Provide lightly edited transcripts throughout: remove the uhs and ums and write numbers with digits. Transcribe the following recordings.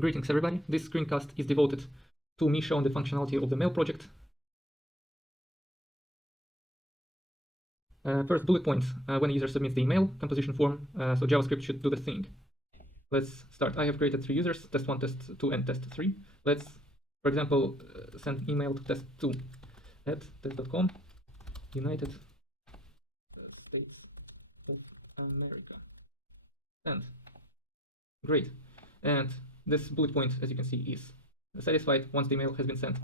Greetings everybody, this screencast is devoted to me showing the functionality of the mail project. First bullet point, when a user submits the email composition form, so JavaScript should do the thing. Let's start. I have created 3 users, test1, test2, and test3. Let's, for example, send email to test2 at test.com, United States of America. And great. And this bullet point, as you can see, is satisfied once the email has been sent.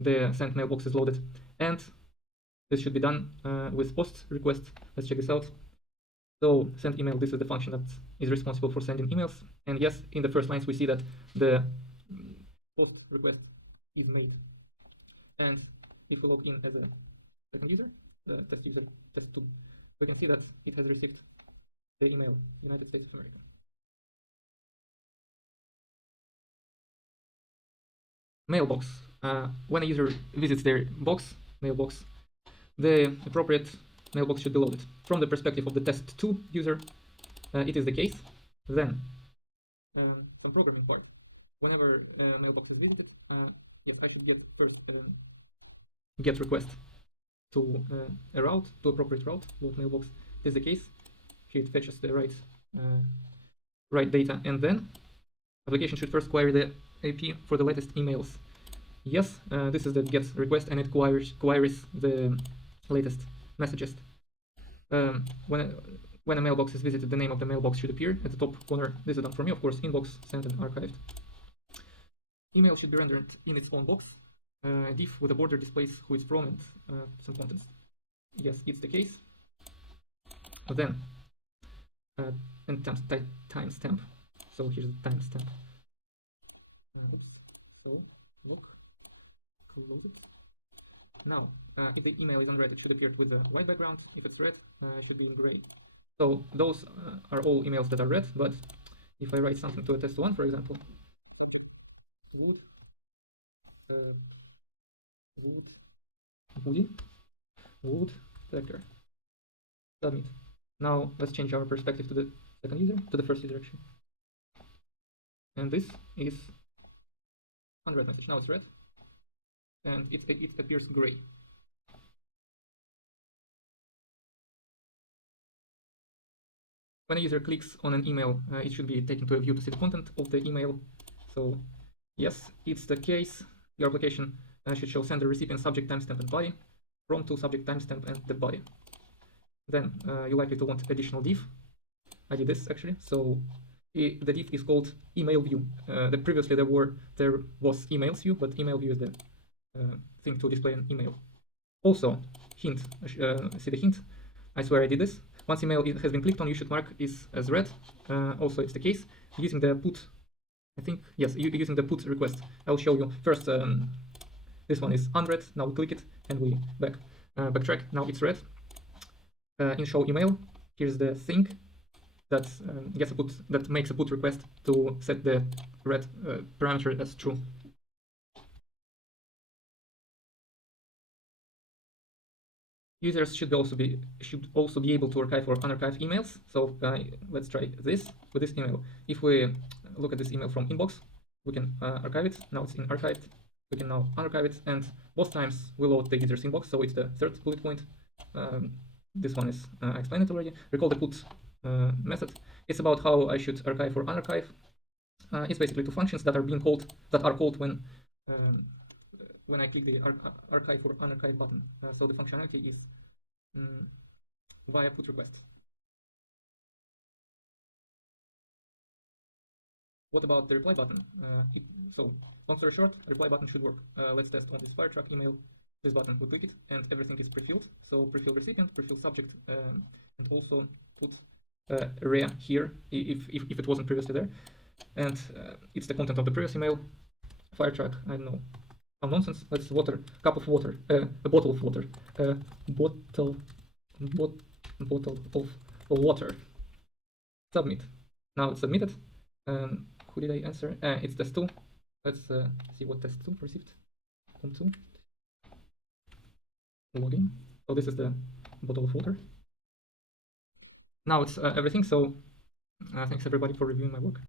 The sent mailbox is loaded, and this should be done with post request. Let's check this out. So send email, this is the function that is responsible for sending emails. And yes, in the first lines we see that the post request is made. And if we log in as a second user, the test user test2, we can see that it has received the email United States of America. Mailbox. When a user visits their mailbox, the appropriate mailbox should be loaded. From the perspective of the test2 user, it is the case. Then, from programming part, whenever a mailbox is visited, yes, I should get first get request to a route, to appropriate route, load mailbox. This is the case. Here it fetches the right data, and then application should first query the AP for the latest emails. Yes, this is the get request, and it queries the latest messages. When a mailbox is visited, the name of the mailbox should appear at the top corner. This is done for me, of course. Inbox, sent, and archived. Email should be rendered in its own box. Div with a border displays who it's from and some contents. Yes, it's the case. Then and timestamp. So here's the timestamp. So look, close it. Now, if the email is unread, it should appear with a white background. If it's red, it should be in gray. So those are all emails that are read. But if I write something to a test1, for example, would vector submit. Now let's change our perspective to the second user, to the first user actually. And this is unread message. Now it's red, and it appears gray. When a user clicks on an email, it should be taken to a view to see the content of the email. So yes, it's the case. Your application should show sender, recipient, subject, timestamp, and body, from to subject, timestamp, and the body. Then you're likely to want additional div. I did this actually. So the div is called email view. Previously there was emails view, but email view is the thing to display an email. Also, hint. See the hint? I swear I did this. Once email has been clicked on, you should mark is as read. Also, it's the case using the put. I think yes, using the put request. I'll show you first. This one is unread. Now we click it and we backtrack. Now it's read. In show email, here's the thing that makes a put request to set the read parameter as true. Users should also be able to archive or unarchive emails. So let's try this with this email. If we look at this email from inbox, we can archive it. Now it's in archived. We can now unarchive it, and both times we load the user's inbox. So it's the third bullet point. This one is I explained it already. Recall the put method. It's about how I should archive or unarchive. It's basically 2 functions that are called when I click the archive or unarchive button. So the functionality is via put request. What about the reply button? So long story short, reply button should work. Let's test on this fire truck email. This button, we click it, and everything is pre-filled. So pre-fill recipient, pre-fill subject, and also put area here if it wasn't previously there. And it's the content of the previous email. Fire truck, I don't know, some nonsense. Let's water, cup of water, a bottle of water, bottle of water. Submit. Now it's submitted. Who did I answer? It's test2. Let's see what test2 received. Test2. Login. So this is the bottle of water. Now it's everything. So thanks everybody for reviewing my work.